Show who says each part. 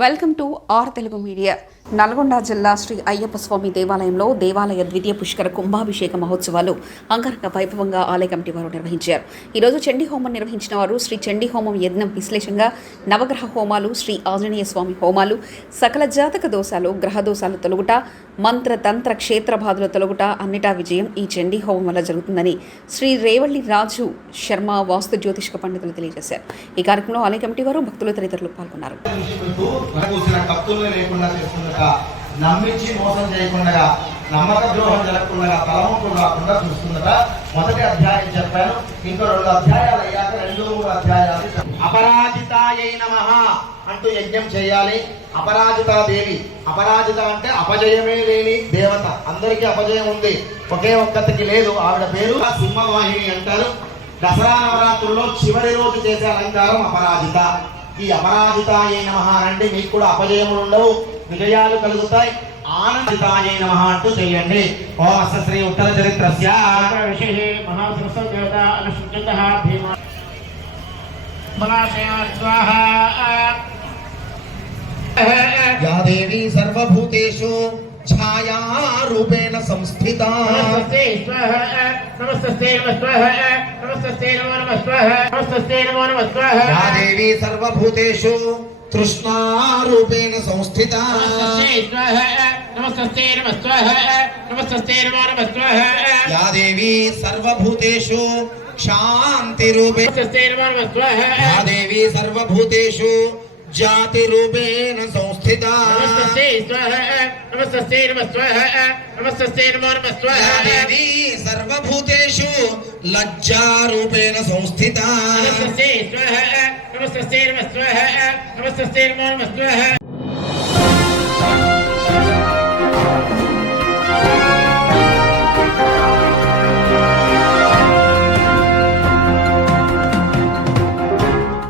Speaker 1: welcome to R Telugu media Nalgonda జిల్లా శ్రీ అయ్యప్ప స్వామి దేవాలయంలో దేవాలయ ద్వితీయ పుష్కర కుంభాభిషేక మహోత్సవాలు అంగరంగ వైభవంగా ఆలయ కమిటీ వారు నిర్వహించారు. ఈరోజు చండీ హోమం నిర్వహించిన వారు శ్రీ చండీ హోమం యజ్ఞం విశ్లేషంగా నవగ్రహ హోమాలు శ్రీ ఆంజనేయ స్వామి హోమాలు సకల జాతక దోషాలు గ్రహ దోషాలు తొలగుట మంత్ర తంత్ర క్షేత్ర బాధలు తొలగుట అన్నిటా విజయం ఈ చండీ హోమం వల్ల జరుగుతుందని శ్రీ రేవళ్ళి రాజు శర్మ వాస్తు జ్యోతిష్క పండితులు తెలియజేశారు. ఈ కార్యక్రమంలో ఆలయ కమిటీ వారు భక్తులు తదితరులు పాల్గొన్నారు.
Speaker 2: నమ్మించి మోసం చేయకుండా నమ్మక ద్రోహం జరగకుండా తలముకు రాకుండా చూస్తుందట. మొదటి అధ్యాయం చెప్పాను. ఇంకో రెండు అధ్యాయాలు అయ్యాక రెండు మూడు అధ్యాయాలు అపరాజితాయై నమః అంటూ యజ్ఞం చేయాలి. అపరాజిత దేవి. అపరాజిత అంటే అపజయమే లేని దేవత. అందరికీ అపజయం ఉంది. ఒకే ఒక్కతికి లేదు. ఆవిడ పేరు సింహవాహిని అంటారు. దసరా నవరాత్రుల్లో చివరి రోజు చేసే అలంకారం అపరాజిత. ఈ అపరాజితాయ నమ అంటే మీకు కూడా అపజయములు ఉండవు.
Speaker 3: विजया कल आनंदताश्री उत्तर चरित्र
Speaker 2: या देवी सर्वभूतेषु छायारूपेण संस्थिता
Speaker 3: नमस्ते स्वः नमस्ते नमो नमः स्वः नमस्ते नमो नमः
Speaker 2: स्वः
Speaker 3: नमस्ते नमो नमः स्वः या
Speaker 2: देवी सर्वभूतेषु तृष्णारूपेण संस्थिता।
Speaker 3: नमस्ते नमस्ते
Speaker 2: या देवी सर्वभूतेषु शान्तिरूपेण या
Speaker 3: देवी सर्वभूतेषु जातिरूपेण संस्थिता। నమస్తస్తే నమ స్వహ నమస్తస్తే
Speaker 2: నమో
Speaker 3: నమ
Speaker 2: స్వహ సర్వభూతేషు లజ్జారూపేణ సంస్థిత
Speaker 3: నమస్తస్తే స్వహ నమస్తస్తే నమ స్వహ